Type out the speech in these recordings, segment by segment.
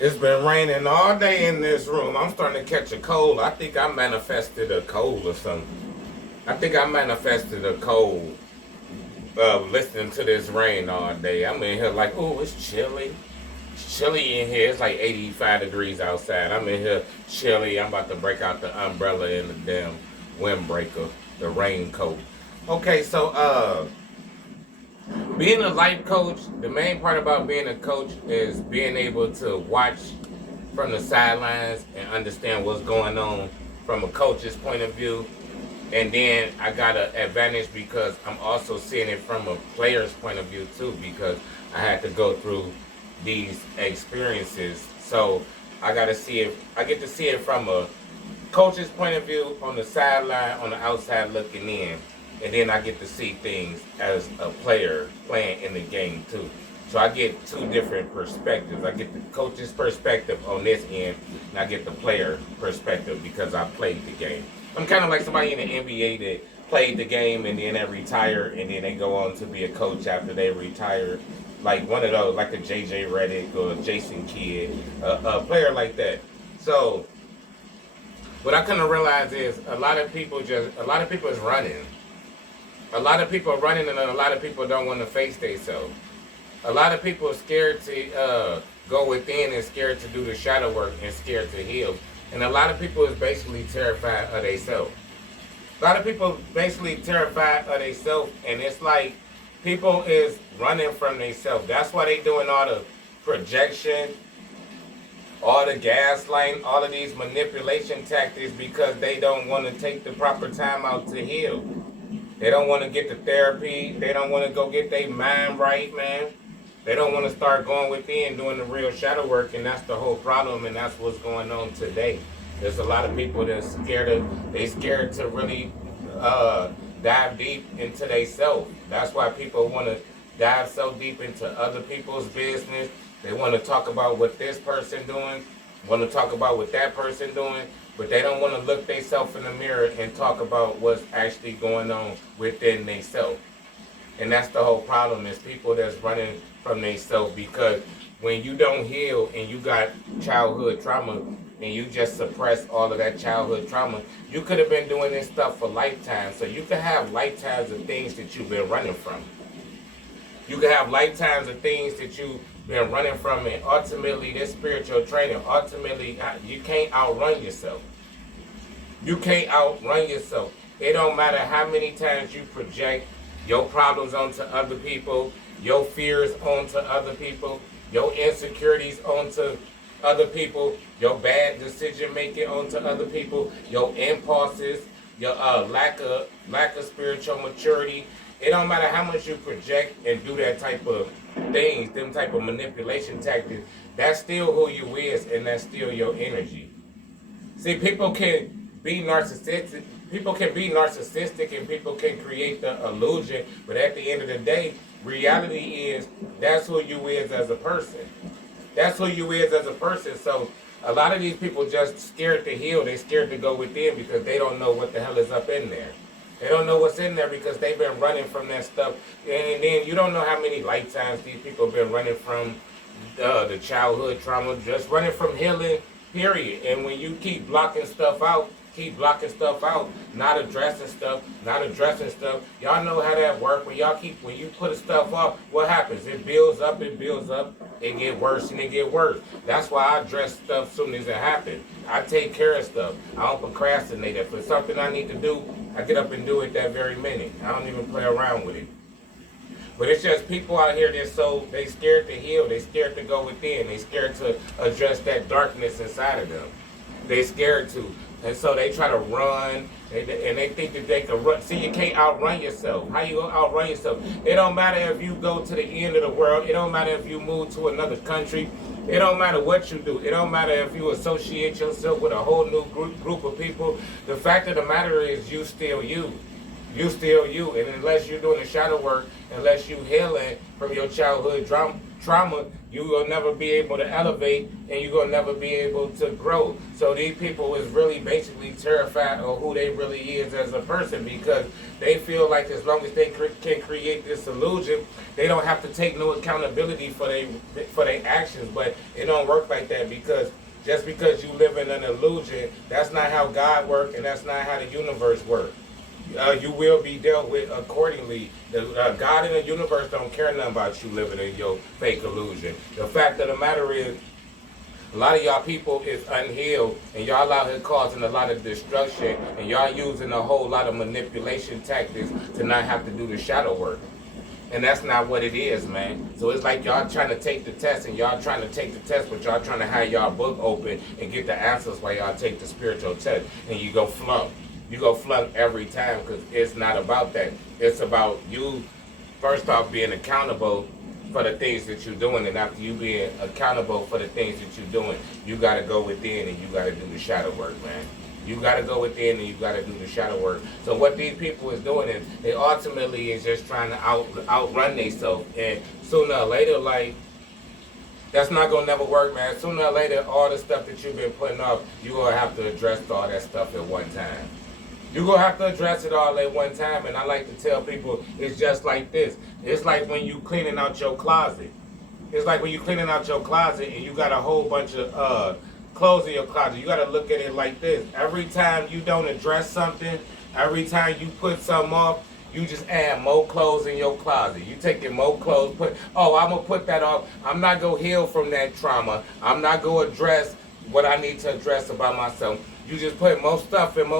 It's been raining all day in this room. I'm starting to catch a cold. I think I manifested a cold or something. I think I manifested a cold listening to this rain all day. I'm in here like, oh, it's chilly. It's chilly in here. It's like 85 degrees outside. I'm in here chilly. I'm about to break out the umbrella and the damn windbreaker, the raincoat. Okay, so being a life coach, the main part about being a coach is being able to watch from the sidelines and understand what's going on from a coach's point of view. And then I got an advantage because I'm also seeing it from a player's point of view too, because I had to go through these experiences. So I got to see it. I get to see it from a coach's point of view on the sideline, on the outside looking in, and then I get to see things as a player playing in the game too. So I get two different perspectives. I get the coach's perspective on this end, and I get the player perspective because I played the game. I'm kind of like somebody in the NBA that played the game and then they retire and then they go on to be a coach after they retire. Like one of those, like a JJ Redick or a Jason Kidd, a player like that. So what I kind of realize is a lot of people is running. A lot of people are running and a lot of people don't want to face themselves. A lot of people are scared to go within and scared to do the shadow work and scared to heal. And a lot of people is basically terrified of themselves. A lot of people basically terrified of themselves, and it's like people is running from themselves. That's why they doing all the projection, all the gaslighting, all of these manipulation tactics because they don't want to take the proper time out to heal. They don't want to get the therapy. They don't want to go get their mind right, man. They don't want to start going within, doing the real shadow work, and that's the whole problem, and that's what's going on today. There's a lot of people that's scared to really dive deep into themselves. That's why people want to dive so deep into other people's business. They want to talk about what this person doing, want to talk about what that person doing, but they don't want to look themselves in the mirror and talk about what's actually going on within themselves. And that's the whole problem is people that's running from themselves because when you don't heal and you got childhood trauma and you just suppress all of that childhood trauma, you could have been doing this stuff for lifetimes. So you could have lifetimes of things that you've been running from. You could have lifetimes of things that you've been running from, and ultimately this spiritual training, ultimately you can't outrun yourself. You can't outrun yourself. It don't matter how many times you project your problems onto other people, your fears onto other people, your insecurities onto other people, your bad decision making onto other people, your impulses, your lack of spiritual maturity. It don't matter how much you project and do that type of things, them type of manipulation tactics. That's still who you is, and that's still your energy. See, people can be narcissistic. People can be narcissistic and people can create the illusion, but at the end of the day, reality is that's who you is as a person. That's who you is as a person. So a lot of these people just scared to heal. They're scared to go within because they don't know what the hell is up in there. They don't know what's in there because they've been running from that stuff. And then you don't know how many lifetimes these people have been running from the childhood trauma, just running from healing, period. And when you keep blocking stuff out, not addressing stuff, y'all know how that works. When you put stuff off, what happens? It builds up, it get worse and it get worse. That's why I address stuff as soon as it happens. I take care of stuff. I don't procrastinate. If it's something I need to do, I get up and do it that very minute. I don't even play around with it. But it's just people out here they scared to heal, they scared to go within, they scared to address that darkness inside of them. They scared to. And so they try to run, and they think that they can run. See, you can't outrun yourself. How you gonna outrun yourself? It don't matter if you go to the end of the world. It don't matter if you move to another country. It don't matter what you do. It don't matter if you associate yourself with a whole new group of people. The fact of the matter is you still you. You still you. And unless you're doing the shadow work, unless you healing from your childhood trauma, you will never be able to elevate, and you're going to never be able to grow. So these people is really basically terrified of who they really is as a person, because they feel like as long as they can create this illusion, they don't have to take no accountability for their actions. But it don't work like that, because just because you live in an illusion, that's not how God works, and that's not how the universe works. You will be dealt with accordingly. God in the universe don't care nothing about you living in your fake illusion. The fact of the matter is, a lot of y'all people is unhealed, and y'all out here causing a lot of destruction, and y'all using a whole lot of manipulation tactics to not have to do the shadow work. And that's not what it is, man. So it's like y'all trying to take the test, and y'all trying to take the test, but y'all trying to have y'all book open and get the answers while y'all take the spiritual test, and you go flunk. You go flunk every time, because it's not about that. It's about you, first off, being accountable for the things that you're doing, and after you being accountable for the things that you're doing, you got to go within and you got to do the shadow work, man. You got to go within and you got to do the shadow work. So what these people is doing is they ultimately is just trying to outrun themselves, and sooner or later, like, that's not going to never work, man. Sooner or later, all the stuff that you've been putting off, you're going to have to address all that stuff at one time. You're going to have to address it all at one time, and I like to tell people it's just like this. It's like when you cleaning out your closet. It's like when you cleaning out your closet and you got a whole bunch of clothes in your closet. You got to look at it like this. Every time you don't address something, every time you put something off, you just add more clothes in your closet. You taking more clothes, I'm going to put that off. I'm not going to heal from that trauma. I'm not going to address what I need to address about myself. You just put more stuff in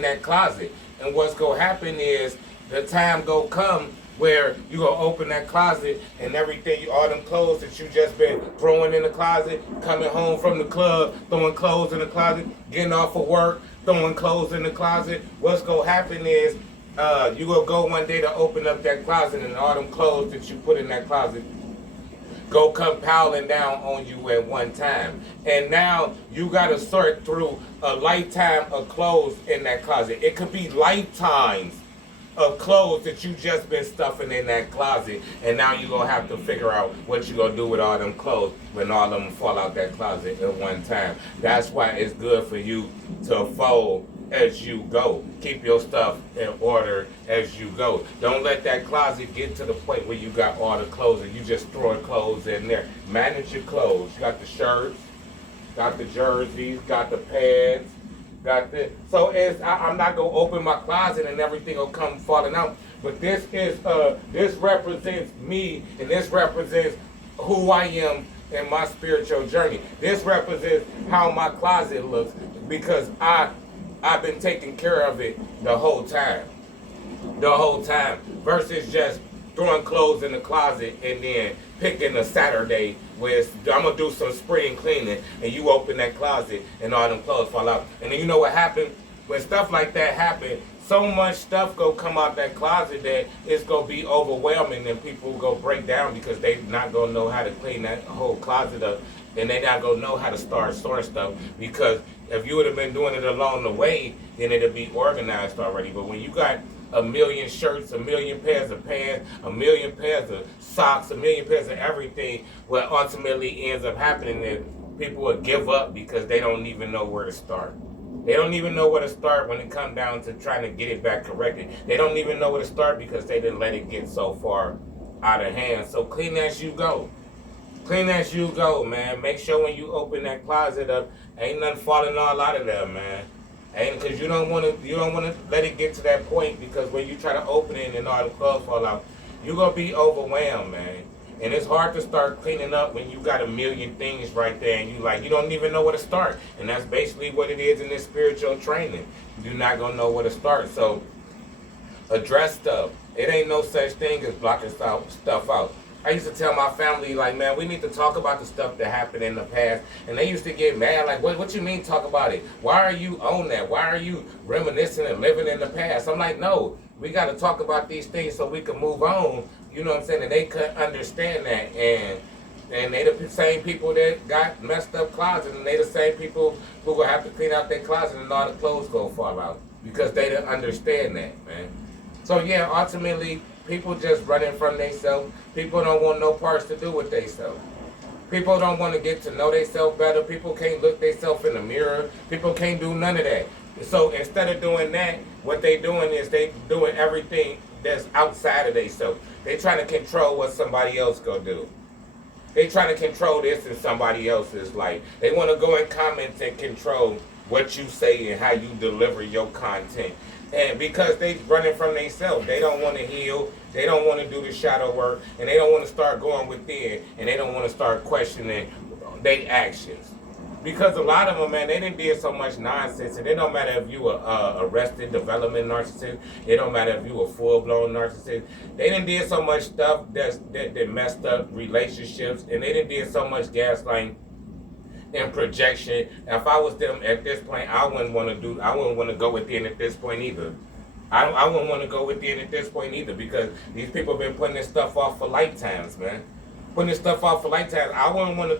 that closet. And what's going to happen is the time going to come where you going to open that closet and everything, all them clothes that you just been throwing in the closet, coming home from the club, throwing clothes in the closet, getting off of work, throwing clothes in the closet. What's going to happen is you going to go one day to open up that closet, and all them clothes that you put in that closet go come piling down on you at one time. And now you got to sort through a lifetime of clothes in that closet. It could be lifetimes of clothes that you just been stuffing in that closet, and now you're going to have to figure out what you're going to do with all them clothes when all of them fall out that closet at one time. That's why it's good for you to fold as you go. Keep your stuff in order as you go. Don't let that closet get to the point where you got all the clothes and you just throwing clothes in there. Manage your clothes. You got the shirts, got the jerseys, got the pants, got this. So I'm not gonna open my closet and everything will come falling out. But this represents me, and this represents who I am in my spiritual journey. This represents how my closet looks, because I've been taking care of it the whole time. The whole time. Versus just throwing clothes in the closet and then picking a Saturday where I'm going to do some spring cleaning, and you open that closet and all them clothes fall out. And then you know what happened? When stuff like that happen, so much stuff go come out that closet that it's going to be overwhelming, and people go break down because they not going to know how to clean that whole closet up, and they not going to know how to start storing stuff, because if you would have been doing it along the way, then it'll be organized already. But when you got a million shirts, a million pairs of pants, a million pairs of socks, a million pairs of everything, what ultimately ends up happening is people will give up because they don't even know where to start. They don't even know where to start when it comes down to trying to get it back corrected. They don't even know where to start because they didn't let it get so far out of hand. So clean as you go. Clean as you go, man. Make sure when you open that closet up, ain't nothing falling all out of there, man. Ain't, because you don't want to let it get to that point, because when you try to open it and all the clothes fall out, you're gonna be overwhelmed, man. And it's hard to start cleaning up when you got a million things right there, and you don't even know where to start. And that's basically what it is in this spiritual training. You're not gonna know where to start. So address stuff. It ain't no such thing as blocking stuff out. I used to tell my family, like, man, we need to talk about the stuff that happened in the past. And they used to get mad, like, what you mean talk about it? Why are you on that? Why are you reminiscing and living in the past? I'm like, no, we got to talk about these things so we can move on. You know what I'm saying? And they couldn't understand that. And they the same people that got messed up closets, and they the same people who will have to clean out their closet and all the clothes go fall out, because they didn't understand that, man. So, yeah, ultimately, People just running from themselves. People don't want no parts to do with themselves. People don't want to get to know themselves better. People can't look themselves in the mirror. People can't do none of that. So instead of doing that, what they doing is they doing everything that's outside of themselves. They trying to control what somebody else gonna do. They trying to control this in somebody else's life. They want to go in comments and control what you say and how you deliver your content. And because they running from themselves, they don't want to heal. They don't want to do the shadow work, and they don't want to start going within, and they don't want to start questioning their actions. Because a lot of them, man, they didn't did so much nonsense, and it don't matter if you a arrested development narcissist. It don't matter if you a full-blown narcissist. They didn't did so much stuff that messed up relationships, and they didn't did so much gaslighting and projection. If I was them at this point, I wouldn't want to go within at this point either. I wouldn't want to go within at this point either, because these people have been putting this stuff off for lifetimes, man. Putting this stuff off for lifetimes. I wouldn't want to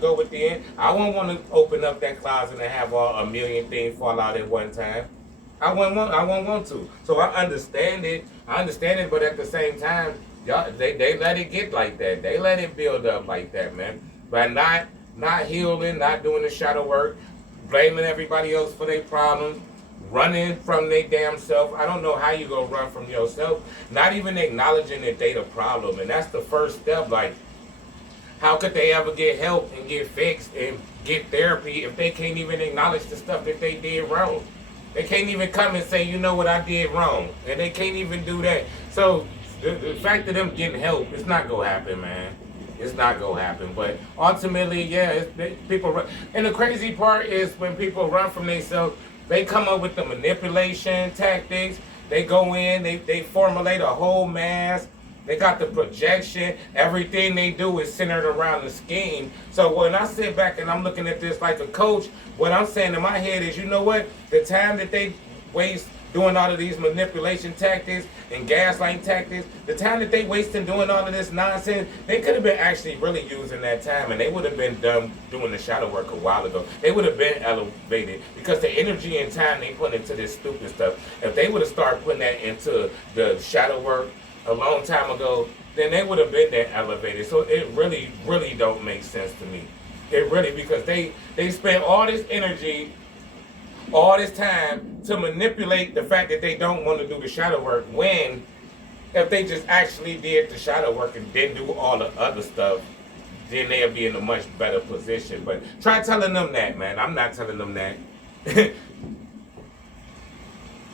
go within. I wouldn't want to open up that closet and have a million things fall out at one time. I wouldn't want to. So I understand it, but at the same time, y'all, they let it get like that. They let it build up like that, man. By not healing, not doing the shadow work, blaming everybody else for their problems, running from their damn self. I don't know how you gonna run from yourself. Not even acknowledging that they the problem, and that's the first step. Like, how could they ever get help and get fixed and get therapy if they can't even acknowledge the stuff that they did wrong? They can't even come and say, you know what, I did wrong, and they can't even do that. So the fact of them getting help, it's not gonna happen, man. It's not gonna happen. But ultimately, yeah, people run. And the crazy part is when people run from themselves, they come up with the manipulation tactics. They go in, they formulate a whole mask. They got the projection. Everything they do is centered around the scheme. So when I sit back and I'm looking at this like a coach, what I'm saying in my head is, you know what? The time that they waste doing all of these manipulation tactics and gaslighting tactics, the time that they wasting doing all of this nonsense, they could have been actually really using that time, and they would have been done doing the shadow work a while ago. They would have been elevated, because the energy and time they put into this stupid stuff, if they would have started putting that into the shadow work a long time ago, then they would have been that elevated. So it really, really don't make sense to me. It really, because they spend all this energy, all this time to manipulate the fact that they don't want to do the shadow work, when if they just actually did the shadow work and didn't do all the other stuff, then they'll be in a much better position. But try telling them that, man. I'm not telling them that.